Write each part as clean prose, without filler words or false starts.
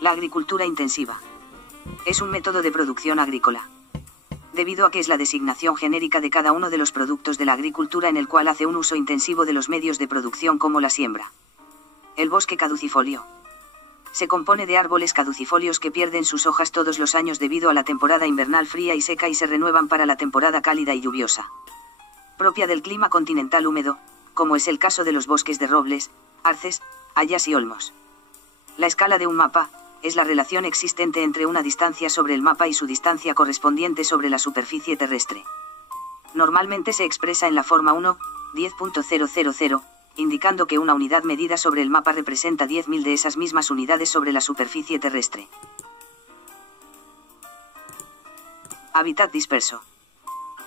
La agricultura intensiva. Es un método de producción agrícola. Debido a que es la designación genérica de cada uno de los productos de la agricultura en el cual hace un uso intensivo de los medios de producción como la siembra. El bosque caducifolio. Se compone de árboles caducifolios que pierden sus hojas todos los años debido a la temporada invernal fría y seca y se renuevan para la temporada cálida y lluviosa. Propia del clima continental húmedo, como es el caso de los bosques de robles, arces, hayas y olmos. La escala de un mapa es la relación existente entre una distancia sobre el mapa y su distancia correspondiente sobre la superficie terrestre. Normalmente se expresa en la forma 1, 10.000, indicando que una unidad medida sobre el mapa representa 10.000 de esas mismas unidades sobre la superficie terrestre. Hábitat disperso.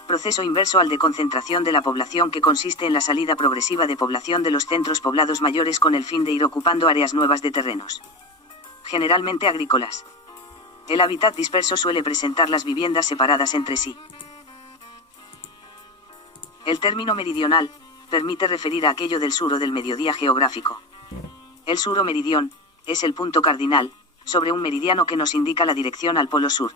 Proceso inverso al de concentración de la población que consiste en la salida progresiva de población de los centros poblados mayores con el fin de ir ocupando áreas nuevas de terrenos. Generalmente agrícolas. El hábitat disperso suele presentar las viviendas separadas entre sí. El término meridional permite referir a aquello del sur o del mediodía geográfico. El sur o meridión es el punto cardinal sobre un meridiano que nos indica la dirección al polo sur.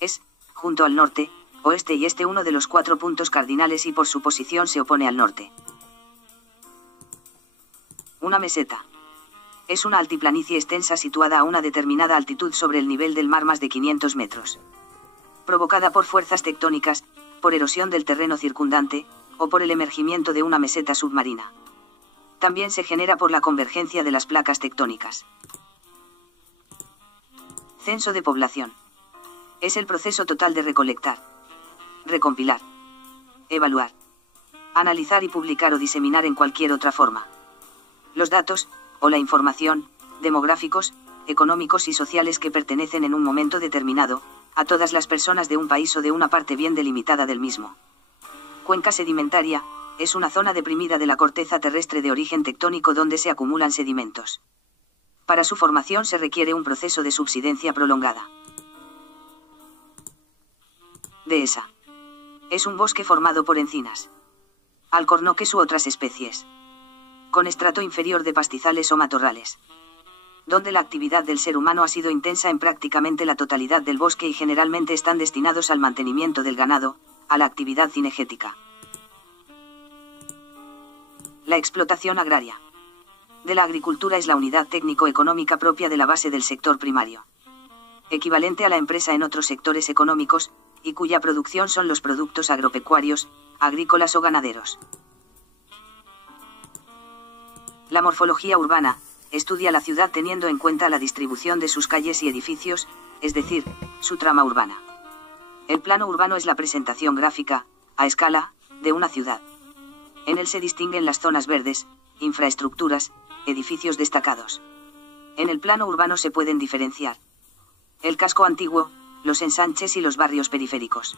Es, junto al norte, oeste y este, uno de los 4 puntos cardinales y por su posición se opone al norte. Una meseta. Es una altiplanicie extensa situada a una determinada altitud sobre el nivel del mar más de 500 metros. Provocada por fuerzas tectónicas, por erosión del terreno circundante, o por el emergimiento de una meseta submarina. También se genera por la convergencia de las placas tectónicas. Censo de población. Es el proceso total de recolectar, recompilar, evaluar, analizar y publicar o diseminar en cualquier otra forma los datos, o la información, demográficos, económicos y sociales que pertenecen en un momento determinado, a todas las personas de un país o de una parte bien delimitada del mismo. Cuenca sedimentaria, es una zona deprimida de la corteza terrestre de origen tectónico donde se acumulan sedimentos. Para su formación se requiere un proceso de subsidencia prolongada. Dehesa. Es un bosque formado por encinas, alcornoques u otras especies, con estrato inferior de pastizales o matorrales, donde la actividad del ser humano ha sido intensa en prácticamente la totalidad del bosque y generalmente están destinados al mantenimiento del ganado, a la actividad cinegética. La explotación agraria de la agricultura es la unidad técnico-económica propia de la base del sector primario, equivalente a la empresa en otros sectores económicos, y cuya producción son los productos agropecuarios, agrícolas o ganaderos. La morfología urbana estudia la ciudad teniendo en cuenta la distribución de sus calles y edificios, es decir, su trama urbana. El plano urbano es la presentación gráfica, a escala, de una ciudad. En él se distinguen las zonas verdes, infraestructuras, edificios destacados. En el plano urbano se pueden diferenciar el casco antiguo, los ensanches y los barrios periféricos.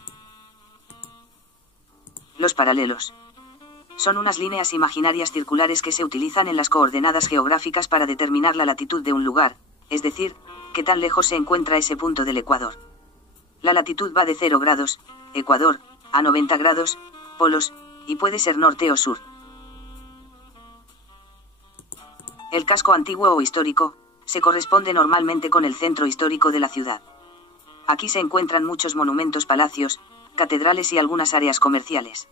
Los paralelos son unas líneas imaginarias circulares que se utilizan en las coordenadas geográficas para determinar la latitud de un lugar, es decir, qué tan lejos se encuentra ese punto del ecuador. La latitud va de 0 grados, ecuador, a 90 grados, polos, y puede ser norte o sur. El casco antiguo o histórico se corresponde normalmente con el centro histórico de la ciudad. Aquí se encuentran muchos monumentos, palacios, catedrales y algunas áreas comerciales.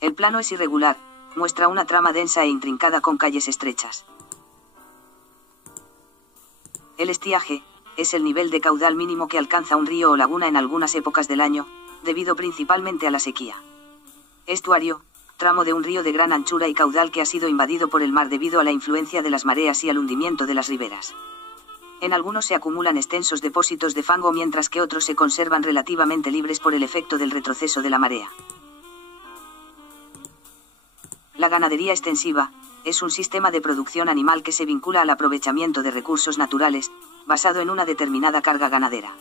El plano es irregular, muestra una trama densa e intrincada con calles estrechas. El estiaje es el nivel de caudal mínimo que alcanza un río o laguna en algunas épocas del año, debido principalmente a la sequía. Estuario, tramo de un río de gran anchura y caudal que ha sido invadido por el mar debido a la influencia de las mareas y al hundimiento de las riberas. En algunos se acumulan extensos depósitos de fango mientras que otros se conservan relativamente libres por el efecto del retroceso de la marea. La ganadería extensiva es un sistema de producción animal que se vincula al aprovechamiento de recursos naturales, basado en una determinada carga ganadera.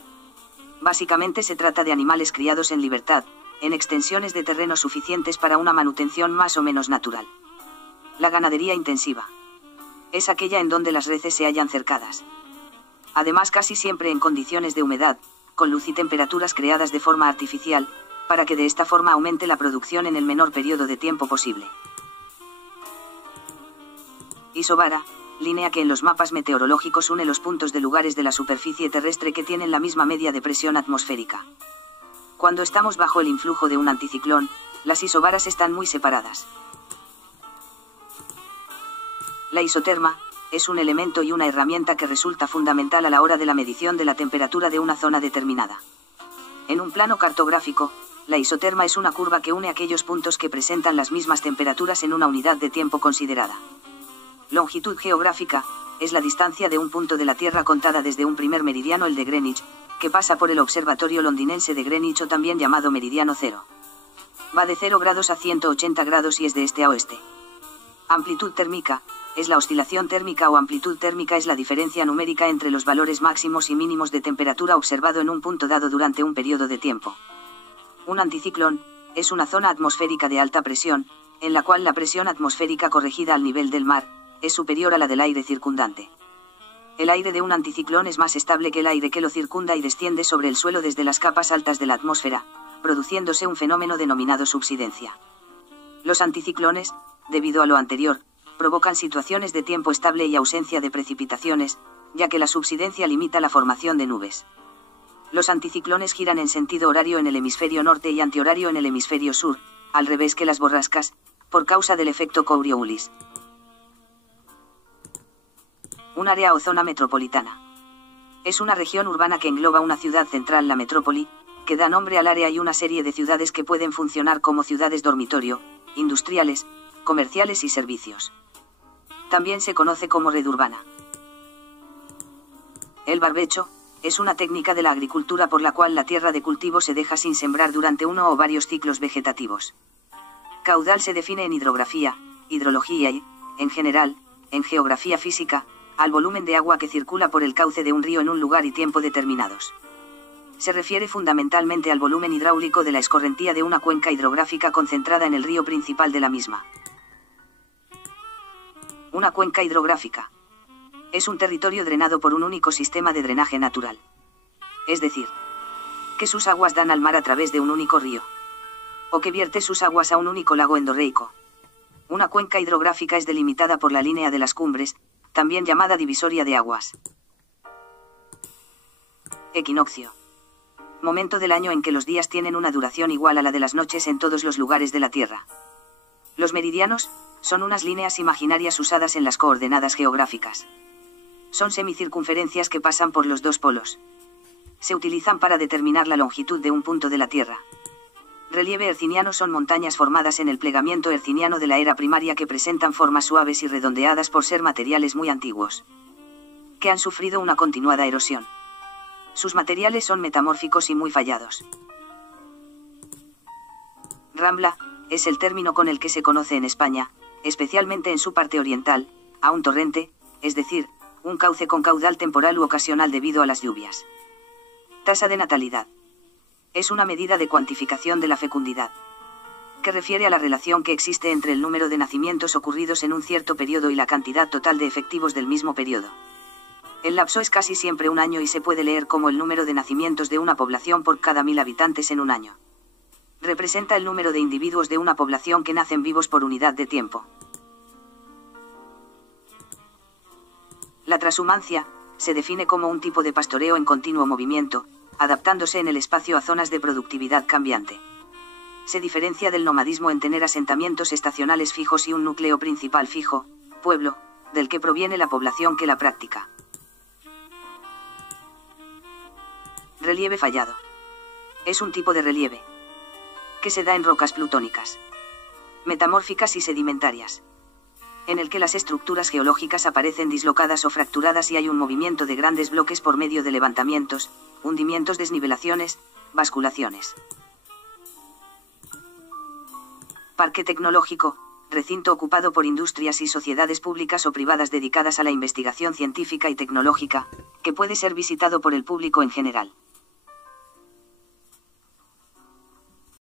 Básicamente se trata de animales criados en libertad, en extensiones de terreno suficientes para una manutención más o menos natural. La ganadería intensiva es aquella en donde las reses se hallan cercadas. Además, casi siempre en condiciones de humedad, con luz y temperaturas creadas de forma artificial, para que de esta forma aumente la producción en el menor periodo de tiempo posible. Isobara, línea que en los mapas meteorológicos une los puntos de lugares de la superficie terrestre que tienen la misma media de presión atmosférica. Cuando estamos bajo el influjo de un anticiclón, las isobaras están muy separadas. La isoterma es un elemento y una herramienta que resulta fundamental a la hora de la medición de la temperatura de una zona determinada. En un plano cartográfico, la isoterma es una curva que une aquellos puntos que presentan las mismas temperaturas en una unidad de tiempo considerada. Longitud geográfica es la distancia de un punto de la Tierra contada desde un primer meridiano, el de Greenwich, que pasa por el observatorio londinense de Greenwich o también llamado meridiano cero. Va de 0 grados a 180 grados y es de este a oeste. Amplitud térmica es la oscilación térmica o amplitud térmica es la diferencia numérica entre los valores máximos y mínimos de temperatura observado en un punto dado durante un periodo de tiempo. Un anticiclón es una zona atmosférica de alta presión, en la cual la presión atmosférica corregida al nivel del mar es superior a la del aire circundante. El aire de un anticiclón es más estable que el aire que lo circunda y desciende sobre el suelo desde las capas altas de la atmósfera, produciéndose un fenómeno denominado subsidencia. Los anticiclones, debido a lo anterior, provocan situaciones de tiempo estable y ausencia de precipitaciones, ya que la subsidencia limita la formación de nubes. Los anticiclones giran en sentido horario en el hemisferio norte y antihorario en el hemisferio sur, al revés que las borrascas, por causa del efecto Coriolis. Un área o zona metropolitana. Es una región urbana que engloba una ciudad central, la metrópoli, que da nombre al área y una serie de ciudades que pueden funcionar como ciudades dormitorio, industriales, comerciales y servicios. También se conoce como red urbana. El barbecho es una técnica de la agricultura por la cual la tierra de cultivo se deja sin sembrar durante uno o varios ciclos vegetativos. Caudal se define en hidrografía, hidrología y, en general, en geografía física, al volumen de agua que circula por el cauce de un río en un lugar y tiempo determinados. Se refiere fundamentalmente al volumen hidráulico de la escorrentía de una cuenca hidrográfica concentrada en el río principal de la misma. Una cuenca hidrográfica es un territorio drenado por un único sistema de drenaje natural. Es decir, que sus aguas dan al mar a través de un único río. O que vierte sus aguas a un único lago endorreico. Una cuenca hidrográfica es delimitada por la línea de las cumbres, también llamada divisoria de aguas. Equinoccio. Momento del año en que los días tienen una duración igual a la de las noches en todos los lugares de la Tierra. Los meridianos son unas líneas imaginarias usadas en las coordenadas geográficas. Son semicircunferencias que pasan por los dos polos. Se utilizan para determinar la longitud de un punto de la Tierra. Relieve herciniano son montañas formadas en el plegamiento herciniano de la era primaria que presentan formas suaves y redondeadas por ser materiales muy antiguos, que han sufrido una continuada erosión. Sus materiales son metamórficos y muy fallados. Rambla es el término con el que se conoce en España, especialmente en su parte oriental, a un torrente, es decir, un cauce con caudal temporal u ocasional debido a las lluvias. Tasa de natalidad. Es una medida de cuantificación de la fecundidad, que refiere a la relación que existe entre el número de nacimientos ocurridos en un cierto periodo y la cantidad total de efectivos del mismo periodo. El lapso es casi siempre un año y se puede leer como el número de nacimientos de una población por cada 1000 habitantes en un año. Representa el número de individuos de una población que nacen vivos por unidad de tiempo. La transhumancia se define como un tipo de pastoreo en continuo movimiento, adaptándose en el espacio a zonas de productividad cambiante. Se diferencia del nomadismo en tener asentamientos estacionales fijos y un núcleo principal fijo, pueblo, del que proviene la población que la practica. Relieve fallado. Es un tipo de relieve que se da en rocas plutónicas, metamórficas y sedimentarias, en el que las estructuras geológicas aparecen dislocadas o fracturadas y hay un movimiento de grandes bloques por medio de levantamientos, hundimientos, desnivelaciones, basculaciones. Parque tecnológico, recinto ocupado por industrias y sociedades públicas o privadas dedicadas a la investigación científica y tecnológica, que puede ser visitado por el público en general.